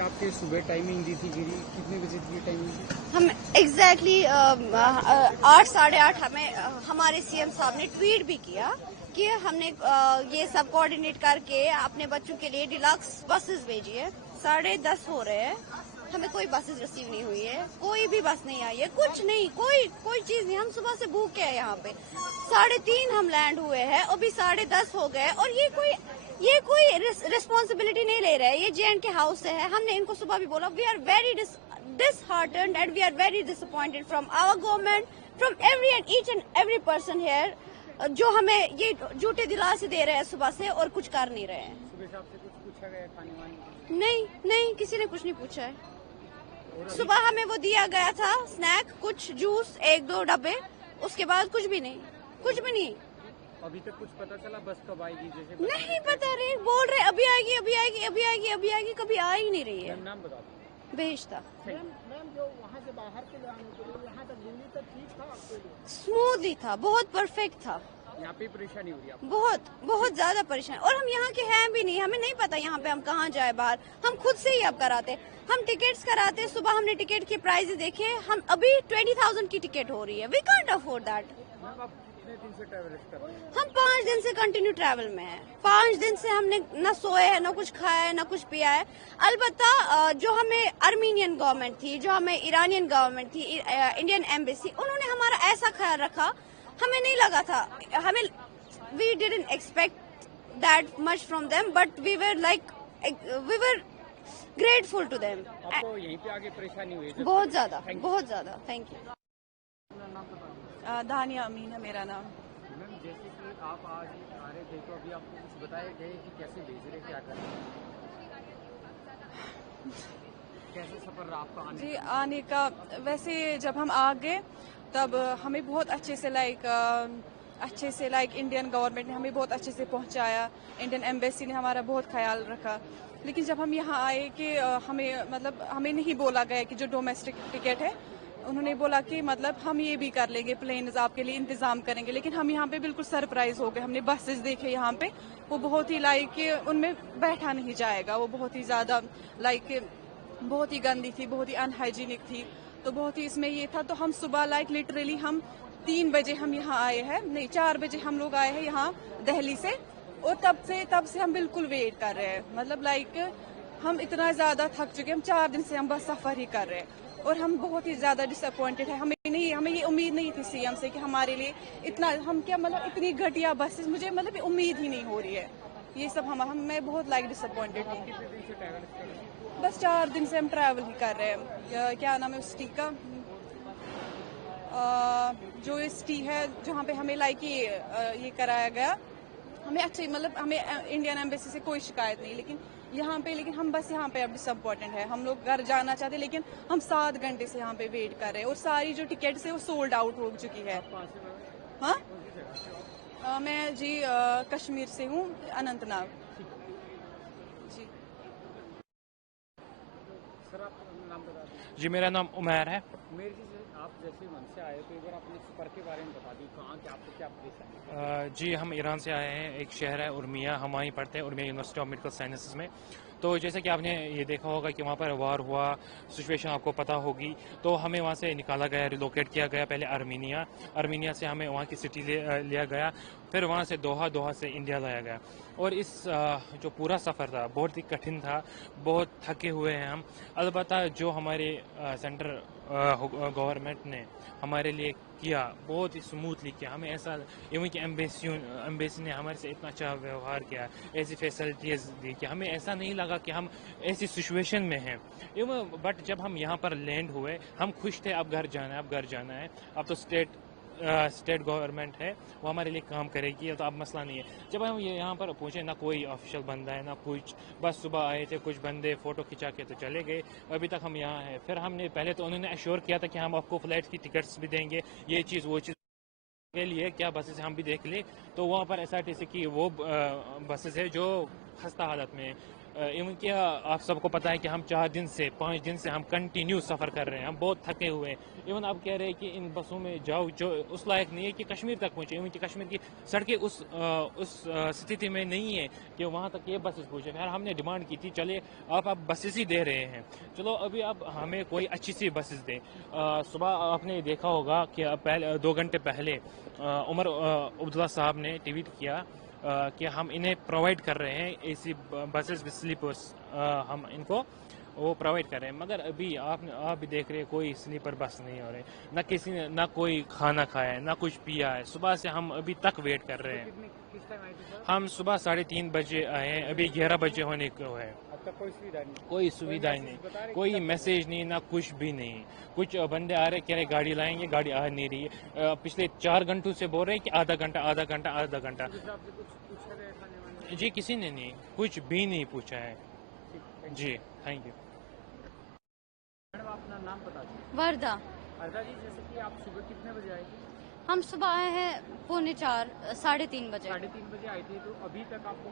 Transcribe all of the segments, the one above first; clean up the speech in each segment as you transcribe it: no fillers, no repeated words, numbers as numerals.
आपके सुबह टाइमिंग दी थी, कितने बजे की टाइमिंग थी? हम एग्जैक्टली 8 साढ़े 8 हमें हमारे सीएम साहब ने ट्वीट भी किया कि हमने ये सब कोऑर्डिनेट करके अपने बच्चों के लिए डिलक्स बसेस भेजी है। 10:30 हो रहे हैं, हमें कोई बसेस रिसीव नहीं हुई है, कोई भी बस नहीं आई है, कुछ नहीं, कोई चीज नहीं। हम सुबह से भूखे हैं यहाँ पे। 3:30 हम लैंड हुए हैं, अभी 10:30 हो गए और ये कोई रिस्पॉन्सिबिलिटी नहीं ले रहे हैं। ये JNK हाउस से है। हमने इनको सुबह भी बोला, we are very disheartened and we are very disappointed from our government, from every and each and every person here, जो हमें ये झूठे दिलासे दे रहे हैं सुबह से और कुछ कर नहीं रहे हैं। सुबह से आपसे कुछ पूछा गया खाने वाने? नहीं, किसी ने कुछ नहीं पूछा है। सुबह हमें वो दिया गया था स्नैक, कुछ जूस, 1-2 डब्बे, उसके बाद कुछ भी नहीं। अभी तक कुछ पता चला बस कब आएगी? जैसे नहीं पता रहे, बोल रहे अभी आएगी, कभी आ ही नहीं रही है। नाम बता बेहिश्ता। मैम जो वहाँ से बाहर के लिए आने के लिए यहाँ तक दिल्ली तक ठीक था आपके लिए? स्मूथली था, बहुत परफेक्ट था। यहाँ पे परेशानी हो रही है? बहुत ज्यादा परेशान। और हम यहाँ के हैं भी नहीं, हमें नहीं पता यहाँ पे हम कहाँ जाए बाहर। हम खुद से ही अब कराते, हम टिकट्स कराते। सुबह हमने टिकट के प्राइस देखे, हम अभी 20,000 की टिकट हो रही है। We can't afford that. दिन से ट्रैवल कर रहे हैं? हम 5 दिन से कंटिन्यू ट्रैवल में हैं। 5 दिन से हमने न सोए है, न कुछ खाया है, न कुछ पिया है। अलबत्ता जो हमें अर्मीनियन गवर्नमेंट थी, जो हमें ईरानियन गवर्नमेंट थी, इंडियन एम्बेसी, उन्होंने हमारा ऐसा ख्याल रखा, हमें नहीं लगा था। We didn't expect that much from them, but we were grateful to them. आपको यहीं पे आगे परेशानी हुई? बहुत ज्यादा। Thank you. दानिया अमीन है मेरा नाम। मैम जैसे कि आप आज आ रहे थे तो अभी आपको कुछ बताया गया कि कैसे भेज रहे, क्या कर रहे हैं? कैसे सफर रहा आपका आने? जी आने का, वैसे जब हम आ गए तब हमें बहुत अच्छे से लाइक इंडियन गवर्नमेंट ने हमें बहुत अच्छे से पहुंचाया, इंडियन एम्बेसी ने हमारा बहुत ख्याल रखा। लेकिन जब हम यहाँ आए कि हमें नहीं बोला गया कि जो डोमेस्टिक टिकट है, उन्होंने बोला कि मतलब हम ये भी कर लेंगे, प्लेन्स आपके लिए इंतजाम करेंगे। लेकिन हम यहाँ पे बिल्कुल सरप्राइज हो गए। हमने बसेस देखे यहाँ पे, वो बहुत ही उनमें बैठा नहीं जाएगा। वो बहुत ही ज्यादा बहुत ही गंदी थी, बहुत ही अनहाइजीनिक थी। तो बहुत ही इसमें ये था। तो हम सुबह लिटरली हम 3 बजे हम यहाँ आए हैं, नहीं 4 बजे हम लोग आए हैं यहाँ दिल्ली से। और तब से हम बिल्कुल वेट कर रहे हैं। हम इतना ज्यादा थक चुके हैं। हम 4 दिन से हम बस सफर ही कर रहे हैं और हम बहुत ही ज्यादा डिसअपॉइंटेड है। हमें ये उम्मीद नहीं थी सीएम से कि हमारे लिए इतना इतनी घटिया बसेस, मुझे उम्मीद ही नहीं हो रही है। ये सब मैं बहुत डिसअपॉइंटेड हूँ। बस 4 दिन से हम ट्रैवल ही कर रहे हैं। क्या नाम है उस टी का, जो इस टी है जहाँ पे हमें ये कराया गया, हमें अच्छे हमें इंडियन एम्बेसी से कोई शिकायत नहीं। लेकिन हम बस यहाँ पे अब डिसअपॉइंटेड है। हम लोग घर जाना चाहते, लेकिन हम 7 घंटे से यहाँ पे वेट कर रहे हैं और सारी जो टिकट्स है वो सोल्ड आउट हो चुकी है। हाँ मैं जी कश्मीर से हूँ, अनंतनाग। जी सर आप नाम बता दीजिए। जी मेरा नाम उमैर है। उमेर जी, आप जैसे मन से आए तो एक बार अपने सफर के बारे में बता दी, कहाँ के आपको क्या परेशानी? जी हम ईरान से आए हैं। एक शहर है उर्मिया, हम वहीं पढ़ते हैं, Urmia university of medical sciences में। तो जैसे कि आपने ये देखा होगा कि वहाँ पर वार हुआ, सिचुएशन आपको पता होगी। तो हमें वहाँ से निकाला गया, रिलोकेट किया गया। पहले आर्मीनिया से हमें वहाँ की सिटी लिया गया, फिर वहाँ से दोहा से इंडिया लाया गया। और इस जो पूरा सफ़र था बहुत ही कठिन था, बहुत थके हुए हैं हम। अलबत्ता जो हमारे सेंटर गवर्नमेंट ने हमारे लिए किया, बहुत ही स्मूथली किया। हमें ऐसा इवन कि एम्बेसी ने हमारे से इतना अच्छा व्यवहार किया, ऐसी फैसिलिटीज़ दी कि हमें ऐसा नहीं लगा कि हम ऐसी सिचुएशन में हैं। बट जब हम यहाँ पर लैंड हुए, हम खुश थे। अब घर जाना है। अब तो स्टेट गवर्नमेंट है, वो हमारे लिए काम करेगी, तो अब मसला नहीं है। जब हम ये यहाँ पर पहुँचे, ना कोई ऑफिशियल बंदा है ना कुछ, बस सुबह आए थे कुछ बंदे, फ़ोटो खिंचा के तो चले गए। अभी तक हम यहाँ हैं। फिर हमने पहले तो उन्होंने एश्योर किया था कि हम आपको फ्लाइट की टिकट्स भी देंगे, ये चीज़ वो चीज़ के लिए क्या बसेस हम भी देख ले। तो वहाँ पर SRTC की वो बसेस है जो खस्ता हालत में, इवन कि आप सबको पता है कि हम 4 दिन से 5 दिन से हम कंटिन्यू सफ़र कर रहे हैं, हम बहुत थके हुए हैं। इवन आप कह रहे हैं कि इन बसों में जाओ जो उस लायक नहीं है कि कश्मीर तक पहुँचे। इवन कि कश्मीर की सड़कें उस स्थिति में नहीं है कि वहाँ तक ये बसेस पहुँचे। खैर हमने डिमांड की थी, चलिए आप बसेस ही दे रहे हैं, चलो अभी आप हमें कोई अच्छी सी बसेस दें। सुबह आपने देखा होगा कि पहले 2 घंटे पहले उमर अब्दुल्ला साहब ने ट्वीट किया कि हम इन्हें प्रोवाइड कर रहे हैं एसी बसेस विद स्लीपर्स, हम इनको वो प्रोवाइड कर रहे हैं। मगर अभी आप भी देख रहे हैं कोई स्लीपर बस नहीं हो रहे, ना किसी ने ना कोई खाना खाया है ना कुछ पिया है। सुबह से हम अभी तक वेट कर रहे हैं। किस टाइम आए थे सर? हम सुबह 3:30 बजे आए हैं, अभी 11 बजे होने को है। अब तक कोई सुविधा नहीं? कोई सुविधा ही नहीं, कोई मैसेज नहीं, ना कुछ भी नहीं। कुछ बंदे आ रहे कह रहे गाड़ी लाएंगे, गाड़ी आ नहीं रही है। पिछले 4 घंटों से बोल रहे हैं कि आधा घंटा आधा घंटा आधा घंटा। आपसे कुछ पूछा गया खाने वाने? जी किसी ने नहीं, कुछ भी नहीं पूछा है। ठीक, जी थैंक यू। मैडम अपना नाम बता दीजिए। वर्धा। अर्धा जी, जैसे कि आप सुबह कितने बजे आए थे? हम सुबह आए हैं 3:45 3:30 बजे। 3:30 बजे आए थे, तो अभी तक आपको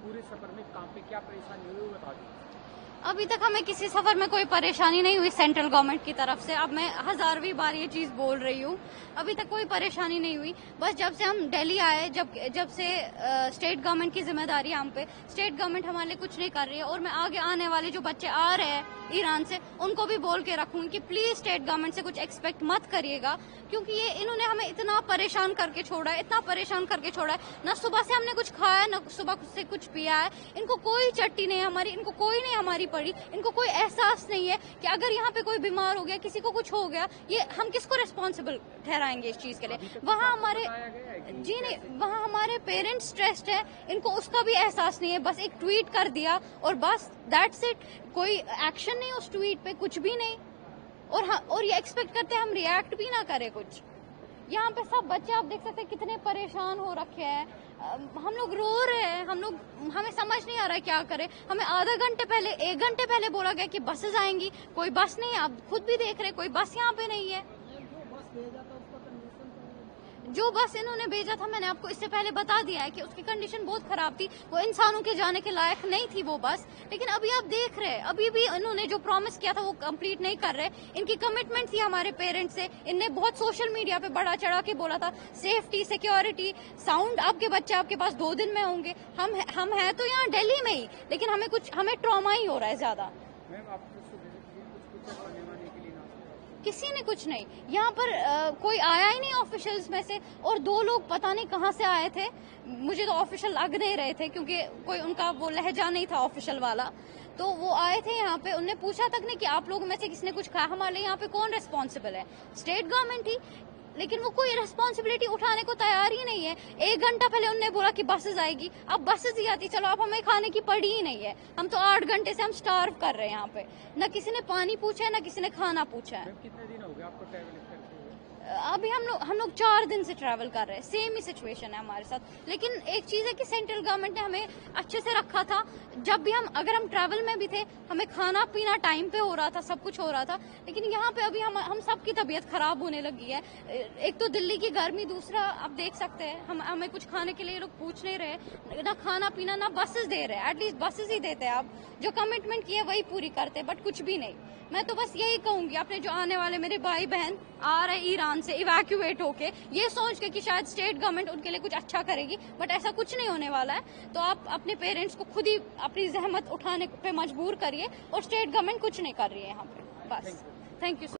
पूरे सफर में कहाँ पे क्या परेशानी हुई वो बता दीजिए। अभी तक हमें किसी सफर में कोई परेशानी नहीं हुई सेंट्रल गवर्नमेंट की तरफ से। अब मैं 1000वीं बार ये चीज बोल रही हूँ, अभी तक कोई परेशानी नहीं हुई। बस जब से हम दिल्ली आए, जब से स्टेट गवर्नमेंट की जिम्मेदारी हम पे, स्टेट गवर्नमेंट हमारे लिए कुछ नहीं कर रही है। और मैं आगे आने वाले जो बच्चे आ रहे हैं ईरान से, उनको भी बोल के रखूंगी कि प्लीज स्टेट गवर्नमेंट से कुछ एक्सपेक्ट मत करिएगा, क्योंकि ये इन्होंने हमें इतना परेशान करके छोड़ा है, इतना परेशान करके छोड़ा है। ना सुबह से हमने कुछ खाया, ना सुबह से कुछ पिया है। इनको कोई चट्टी नहीं है हमारी, इनको कोई नहीं हमारी पड़ी। इनको कोई एहसास नहीं है कि अगर यहाँ पे कोई बीमार हो गया, किसी को कुछ हो गया, ये हम किसको रिस्पॉन्सिबल ठहराएंगे इस चीज के लिए। वहाँ हमारे जी नहीं, वहाँ हमारे पेरेंट्स स्ट्रेस्ड है, इनको उसका भी एहसास नहीं है। बस एक ट्वीट कर दिया और बस दैट्स इट, कोई एक्शन नहीं उस ट्वीट पे, कुछ भी नहीं। और ये एक्सपेक्ट करते हैं हम रिएक्ट भी ना करें कुछ। यहाँ पे सब बच्चे आप देख सकते हैं कितने परेशान हो रखे हैं। हम लोग रो रहे हैं, हमें समझ नहीं आ रहा है क्या करें। हमें आधा घंटे पहले 1 घंटे पहले बोला गया कि बसेस आएंगी, कोई बस नहीं है। आप खुद भी देख रहे हैं कोई बस यहाँ पे नहीं है। जो बस इन्होंने भेजा था, मैंने आपको इससे पहले बता दिया है कि उसकी कंडीशन बहुत खराब थी, वो इंसानों के जाने के लायक नहीं थी वो बस। लेकिन अभी आप देख रहे हैं, अभी भी इन्होंने जो प्रॉमिस किया था वो कंप्लीट नहीं कर रहे। इनकी कमिटमेंट थी हमारे पेरेंट्स से, इनने बहुत सोशल मीडिया पे बड़ा चढ़ा के बोला था सेफ्टी, सिक्योरिटी, साउंड, आपके बच्चे आपके पास 2 दिन में होंगे। हम हैं तो यहाँ दिल्ली में ही, लेकिन हमें ट्रॉमा ही हो रहा है ज्यादा। मैम आपको कुछ खाने वाने के लिए ना? किसी ने कुछ नहीं, यहाँ पर कोई आया ही नहीं ऑफिशियल्स में से। और 2 लोग पता नहीं कहाँ से आए थे, मुझे तो ऑफिशियल लग नहीं रहे थे, क्योंकि कोई उनका वो लहजा नहीं था ऑफिशियल वाला। तो वो आए थे यहाँ पे, उनने पूछा तक नहीं कि आप लोगों में से किसने कुछ खाया। हमारे लिए यहाँ पे कौन रिस्पॉन्सिबल है? स्टेट गवर्नमेंट ही, लेकिन वो कोई रिस्पॉन्सिबिलिटी उठाने को तैयार ही नहीं है। 1 घंटा पहले उनने बोला कि बसेस आएगी, अब बसेस ही आती, चलो अब हमें खाने की पड़ी ही नहीं है। हम तो 8 घंटे से हम स्टार्व कर रहे हैं यहाँ पे, न किसी ने पानी पूछा है, न किसी ने खाना पूछा है। मैम कितने दिन हो गए आपको ट्रैवल करते हुए? अभी हम लोग 4 दिन से ट्रैवल कर रहे हैं, सेम ही सिचुएशन है हमारे साथ। लेकिन एक चीज है कि सेंट्रल गवर्नमेंट ने हमें अच्छे से रखा था। जब भी अगर हम ट्रैवल में भी थे, हमें खाना पीना टाइम पे हो रहा था, सब कुछ हो रहा था। लेकिन यहाँ पे अभी हम सबकी तबीयत खराब होने लगी है। एक तो दिल्ली की गर्मी, दूसरा आप देख सकते हैं हमें कुछ खाने के लिए लोग पूछ नहीं रहे, ना खाना पीना, ना बसेस दे रहे। एटलीस्ट बसेस ही देते हैं, आप जो कमिटमेंट की है वही पूरी करते, बट कुछ भी नहीं। मैं तो बस यही कहूंगी, अपने जो आने वाले मेरे भाई बहन आ रहे ईरान से इवैक्यूएट होके, ये सोच के कि शायद स्टेट गवर्नमेंट उनके लिए कुछ अच्छा करेगी, बट ऐसा कुछ नहीं होने वाला है। तो आप अपने पेरेंट्स को खुद ही अपनी जहमत उठाने पे मजबूर करिए, और स्टेट गवर्नमेंट कुछ नहीं कर रही है यहाँ पे। बस थैंक यू।